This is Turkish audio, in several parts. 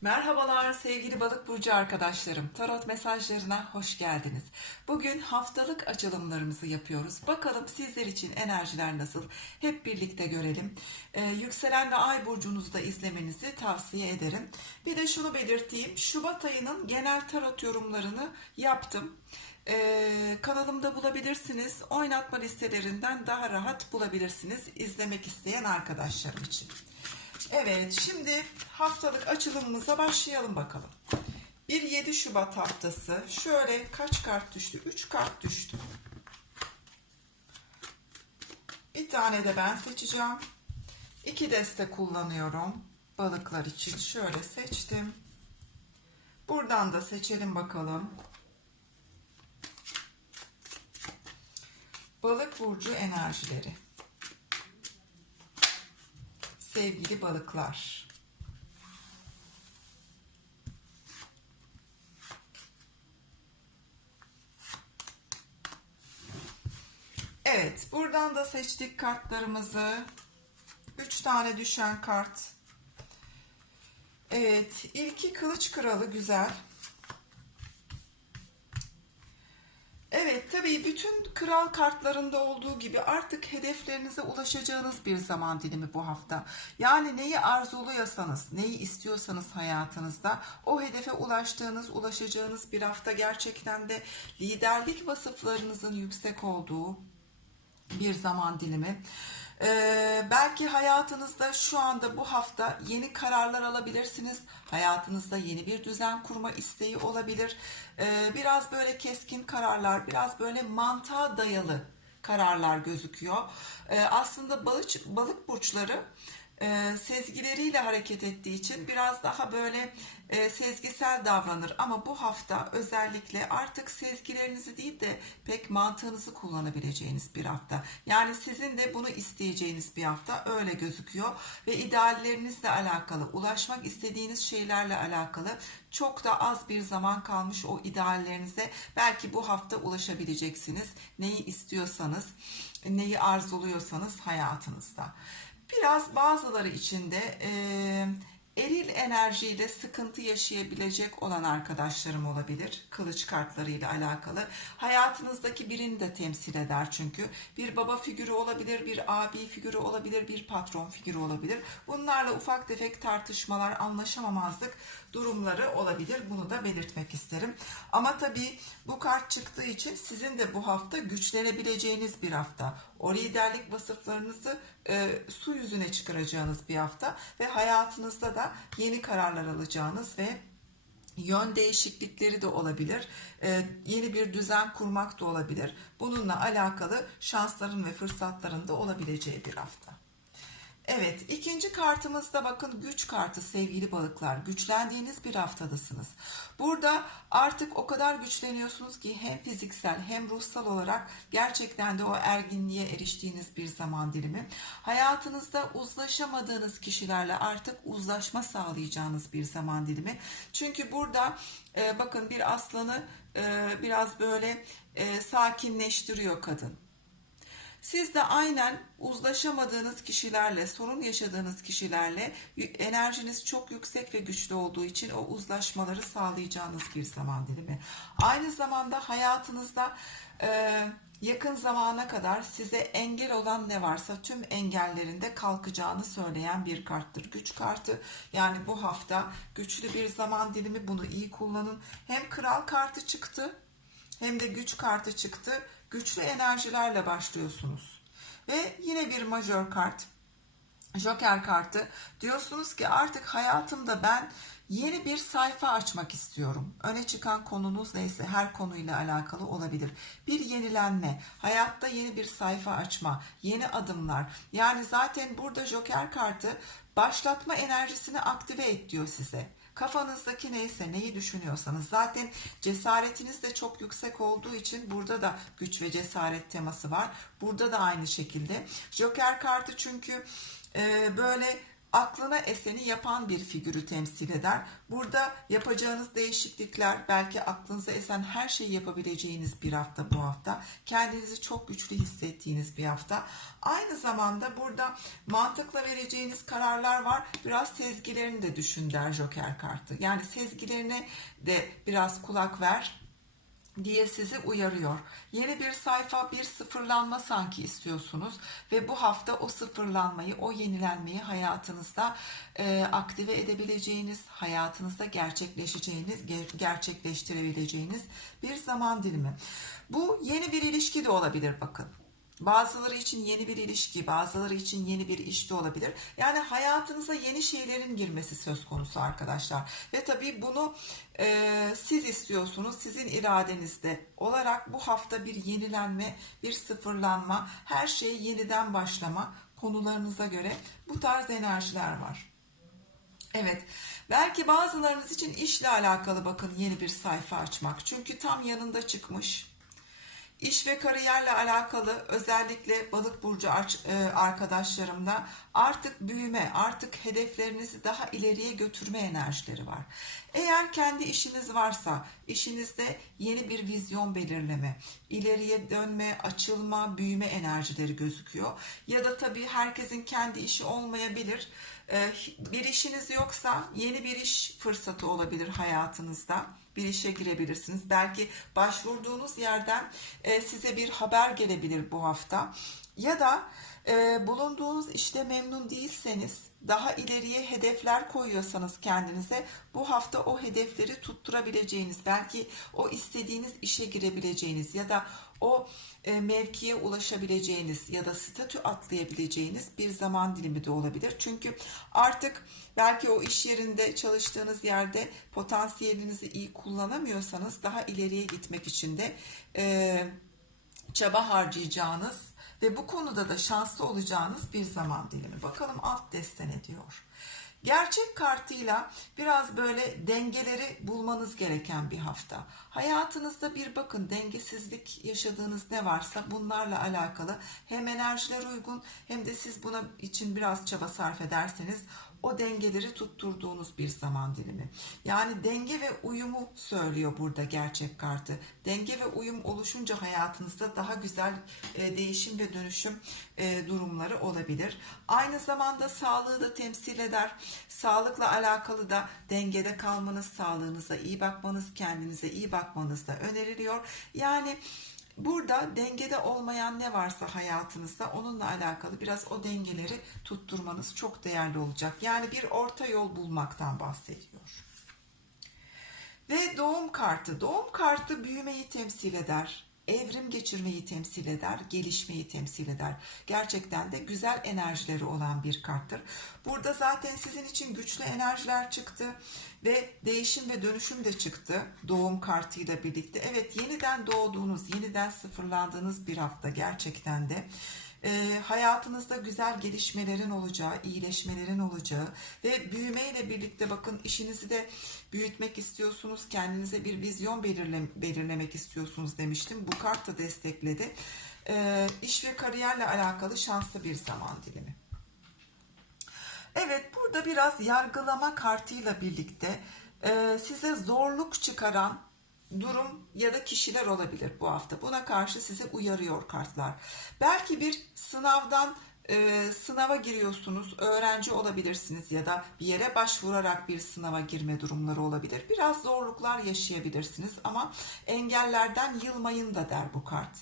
Merhabalar sevgili balık burcu arkadaşlarım. Tarot mesajlarına hoş geldiniz. Bugün haftalık açılımlarımızı yapıyoruz. Bakalım sizler için enerjiler nasıl? Hep birlikte görelim. Ee, yükselen ve ay burcunuzu da izlemenizi tavsiye ederim. Bir de şunu belirteyim. Şubat ayının genel tarot yorumlarını yaptım. Ee, kanalımda bulabilirsiniz. Oynatma listelerinden daha rahat bulabilirsiniz. izlemek isteyen arkadaşlarım için. Evet, şimdi haftalık açılımımıza başlayalım bakalım. Bir 7 Şubat haftası. Şöyle kaç kart düştü? 3 kart düştü. Bir tane de ben seçeceğim. İki deste kullanıyorum. Balıklar için şöyle seçtim. Buradan da seçelim bakalım. Balık burcu enerjileri sevgili balıklar. Evet, buradan da seçtik kartlarımızı. 3 tane düşen kart. Evet, ilki kılıç kralı güzel. Tabii bütün kral kartlarında olduğu gibi artık hedeflerinize ulaşacağınız bir zaman dilimi bu hafta. Yani neyi arzuluyorsanız, neyi istiyorsanız hayatınızda o hedefe ulaştığınız, ulaşacağınız bir hafta gerçekten de liderlik vasıflarınızın yüksek olduğu bir zaman dilimi. Ee, belki hayatınızda şu anda bu hafta yeni kararlar alabilirsiniz. Hayatınızda yeni bir düzen kurma isteği olabilir. Ee, biraz böyle keskin kararlar, biraz böyle mantığa dayalı kararlar gözüküyor. Ee, aslında balık, balık burçları e, sezgileriyle hareket ettiği için biraz daha böyle e, sezgisel davranır. Ama bu hafta özellikle artık sezgilerinizi değil de pek mantığınızı kullanabileceğiniz bir hafta. Yani sizin de bunu isteyeceğiniz bir hafta öyle gözüküyor. Ve ideallerinizle alakalı, ulaşmak istediğiniz şeylerle alakalı çok da az bir zaman kalmış o ideallerinize. Belki bu hafta ulaşabileceksiniz. Neyi istiyorsanız, neyi arzuluyorsanız hayatınızda. Biraz bazıları içinde e, eril enerjiyle sıkıntı yaşayabilecek olan arkadaşlarım olabilir. Kılıç kartlarıyla alakalı. Hayatınızdaki birini de temsil eder çünkü. Bir baba figürü olabilir, bir abi figürü olabilir, bir patron figürü olabilir. Bunlarla ufak tefek tartışmalar, anlaşamamazlık durumları olabilir. Bunu da belirtmek isterim. Ama tabii bu kart çıktığı için sizin de bu hafta güçlenebileceğiniz bir hafta. O liderlik vasıflarınızı e, su yüzüne çıkaracağınız bir hafta ve hayatınızda da yeni kararlar alacağınız ve yön değişiklikleri de olabilir. Ee, yeni bir düzen kurmak da olabilir. Bununla alakalı şansların ve fırsatların da olabileceği bir hafta. Evet, ikinci kartımızda bakın güç kartı sevgili balıklar. Güçlendiğiniz bir haftadasınız. Burada artık o kadar güçleniyorsunuz ki hem fiziksel hem ruhsal olarak gerçekten de o erginliğe eriştiğiniz bir zaman dilimi. Hayatınızda uzlaşamadığınız kişilerle artık uzlaşma sağlayacağınız bir zaman dilimi. Çünkü burada e, bakın bir aslanı e, biraz böyle e, sakinleştiriyor kadın siz de aynen uzlaşamadığınız kişilerle, sorun yaşadığınız kişilerle enerjiniz çok yüksek ve güçlü olduğu için o uzlaşmaları sağlayacağınız bir zaman dilimi. Aynı zamanda hayatınızda e, yakın zamana kadar size engel olan ne varsa tüm engellerinde kalkacağını söyleyen bir karttır. Güç kartı yani bu hafta güçlü bir zaman dilimi bunu iyi kullanın. Hem kral kartı çıktı hem de güç kartı çıktı güçlü enerjilerle başlıyorsunuz. Ve yine bir majör kart, joker kartı. Diyorsunuz ki artık hayatımda ben yeni bir sayfa açmak istiyorum. Öne çıkan konunuz neyse her konuyla alakalı olabilir. Bir yenilenme, hayatta yeni bir sayfa açma, yeni adımlar. Yani zaten burada joker kartı başlatma enerjisini aktive et diyor size. Kafanızdaki neyse neyi düşünüyorsanız zaten cesaretiniz de çok yüksek olduğu için burada da güç ve cesaret teması var. Burada da aynı şekilde. Joker kartı çünkü e, böyle aklına eseni yapan bir figürü temsil eder. Burada yapacağınız değişiklikler, belki aklınıza esen her şeyi yapabileceğiniz bir hafta bu hafta. Kendinizi çok güçlü hissettiğiniz bir hafta. Aynı zamanda burada mantıkla vereceğiniz kararlar var. Biraz sezgilerini de düşün der Joker kartı. Yani sezgilerine de biraz kulak ver diye sizi uyarıyor. Yeni bir sayfa, bir sıfırlanma sanki istiyorsunuz ve bu hafta o sıfırlanmayı, o yenilenmeyi hayatınızda e, aktive edebileceğiniz, hayatınızda gerçekleşeceğiniz, ger- gerçekleştirebileceğiniz bir zaman dilimi. Bu yeni bir ilişki de olabilir bakın. Bazıları için yeni bir ilişki, bazıları için yeni bir iş de olabilir. Yani hayatınıza yeni şeylerin girmesi söz konusu arkadaşlar. Ve tabii bunu e, siz istiyorsunuz, sizin iradenizde olarak bu hafta bir yenilenme, bir sıfırlanma, her şeye yeniden başlama konularınıza göre bu tarz enerjiler var. Evet, belki bazılarınız için işle alakalı bakın yeni bir sayfa açmak. Çünkü tam yanında çıkmış. İş ve kariyerle alakalı özellikle balık burcu e, arkadaşlarımda artık büyüme, artık hedeflerinizi daha ileriye götürme enerjileri var. Eğer kendi işiniz varsa işinizde yeni bir vizyon belirleme, ileriye dönme, açılma, büyüme enerjileri gözüküyor. Ya da tabii herkesin kendi işi olmayabilir. E, Bir işiniz yoksa yeni bir iş fırsatı olabilir hayatınızda bir işe girebilirsiniz. Belki başvurduğunuz yerden e, size bir haber gelebilir bu hafta. Ya da e, bulunduğunuz işte memnun değilseniz, daha ileriye hedefler koyuyorsanız kendinize bu hafta o hedefleri tutturabileceğiniz, belki o istediğiniz işe girebileceğiniz ya da o e, mevkiye ulaşabileceğiniz ya da statü atlayabileceğiniz bir zaman dilimi de olabilir. Çünkü artık belki o iş yerinde çalıştığınız yerde potansiyelinizi iyi kullanamıyorsanız daha ileriye gitmek için de e, çaba harcayacağınız ve bu konuda da şanslı olacağınız bir zaman dilimi. Bakalım alt deste ne diyor? Gerçek kartıyla biraz böyle dengeleri bulmanız gereken bir hafta. Hayatınızda bir bakın dengesizlik yaşadığınız ne varsa bunlarla alakalı hem enerjiler uygun hem de siz buna için biraz çaba sarf ederseniz o dengeleri tutturduğunuz bir zaman dilimi. Yani denge ve uyumu söylüyor burada gerçek kartı. Denge ve uyum oluşunca hayatınızda daha güzel e, değişim ve dönüşüm e, durumları olabilir. Aynı zamanda sağlığı da temsil eder. Sağlıkla alakalı da dengede kalmanız, sağlığınıza iyi bakmanız, kendinize iyi bakmanız da öneriliyor. Yani Burada dengede olmayan ne varsa hayatınızda onunla alakalı biraz o dengeleri tutturmanız çok değerli olacak. Yani bir orta yol bulmaktan bahsediyor. Ve doğum kartı. Doğum kartı büyümeyi temsil eder. Evrim geçirmeyi temsil eder, gelişmeyi temsil eder. Gerçekten de güzel enerjileri olan bir karttır. Burada zaten sizin için güçlü enerjiler çıktı ve değişim ve dönüşüm de çıktı doğum kartıyla birlikte. Evet yeniden doğduğunuz, yeniden sıfırlandığınız bir hafta gerçekten de e, hayatınızda güzel gelişmelerin olacağı, iyileşmelerin olacağı ve büyümeyle birlikte bakın işinizi de büyütmek istiyorsunuz, kendinize bir vizyon belirle, belirlemek istiyorsunuz demiştim. Bu kart da destekledi. E, iş ve kariyerle alakalı şanslı bir zaman dilimi. Evet burada biraz yargılama kartıyla birlikte e, size zorluk çıkaran durum ya da kişiler olabilir bu hafta. Buna karşı size uyarıyor kartlar. Belki bir sınavdan e, sınava giriyorsunuz, öğrenci olabilirsiniz ya da bir yere başvurarak bir sınava girme durumları olabilir. Biraz zorluklar yaşayabilirsiniz ama engellerden yılmayın da der bu kart.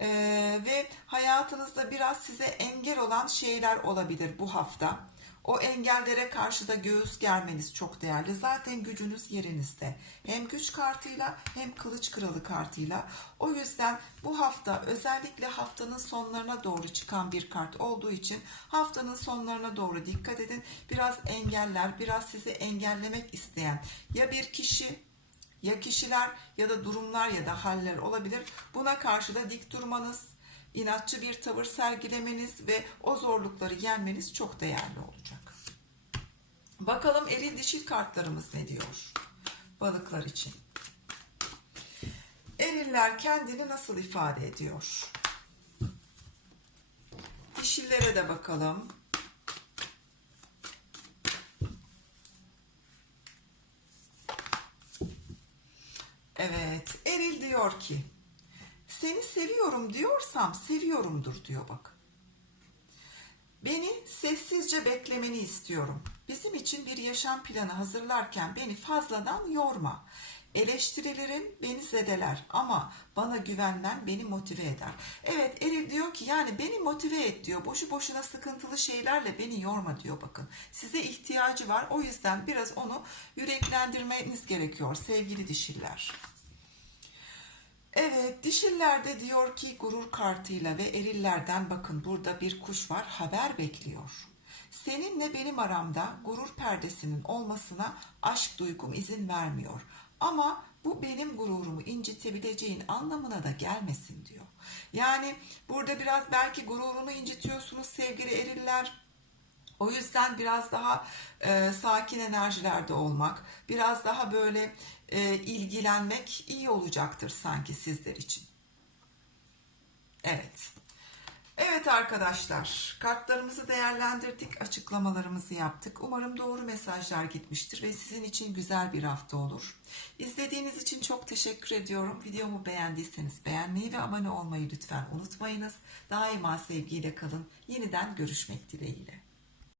Ee, ve hayatınızda biraz size engel olan şeyler olabilir bu hafta. O engellere karşı da göğüs germeniz çok değerli. Zaten gücünüz yerinizde. Hem güç kartıyla hem kılıç kralı kartıyla. O yüzden bu hafta özellikle haftanın sonlarına doğru çıkan bir kart olduğu için haftanın sonlarına doğru dikkat edin. Biraz engeller, biraz sizi engellemek isteyen ya bir kişi ya kişiler ya da durumlar ya da haller olabilir. Buna karşı da dik durmanız, inatçı bir tavır sergilemeniz ve o zorlukları yenmeniz çok değerli olacak. Bakalım eril dişil kartlarımız ne diyor balıklar için. Eriller kendini nasıl ifade ediyor? Dişillere de bakalım. Evet, eril diyor ki seni seviyorum diyorsam seviyorumdur diyor bak. Beni sessizce beklemeni istiyorum. Bizim için bir yaşam planı hazırlarken beni fazladan yorma. Eleştirilerin beni zedeler ama bana güvenmen beni motive eder. Evet Eril diyor ki yani beni motive et diyor. Boşu boşuna sıkıntılı şeylerle beni yorma diyor bakın. Size ihtiyacı var o yüzden biraz onu yüreklendirmeniz gerekiyor sevgili dişiller. Evet, dişillerde diyor ki gurur kartıyla ve erillerden bakın burada bir kuş var haber bekliyor. Seninle benim aramda gurur perdesinin olmasına aşk duygum izin vermiyor. Ama bu benim gururumu incitebileceğin anlamına da gelmesin diyor. Yani burada biraz belki gururunu incitiyorsunuz sevgili eriller. O yüzden biraz daha e, sakin enerjilerde olmak, biraz daha böyle e, ilgilenmek iyi olacaktır sanki sizler için. Evet. Evet arkadaşlar, kartlarımızı değerlendirdik, açıklamalarımızı yaptık. Umarım doğru mesajlar gitmiştir ve sizin için güzel bir hafta olur. İzlediğiniz için çok teşekkür ediyorum. Videomu beğendiyseniz beğenmeyi ve abone olmayı lütfen unutmayınız. Daima sevgiyle kalın. Yeniden görüşmek dileğiyle.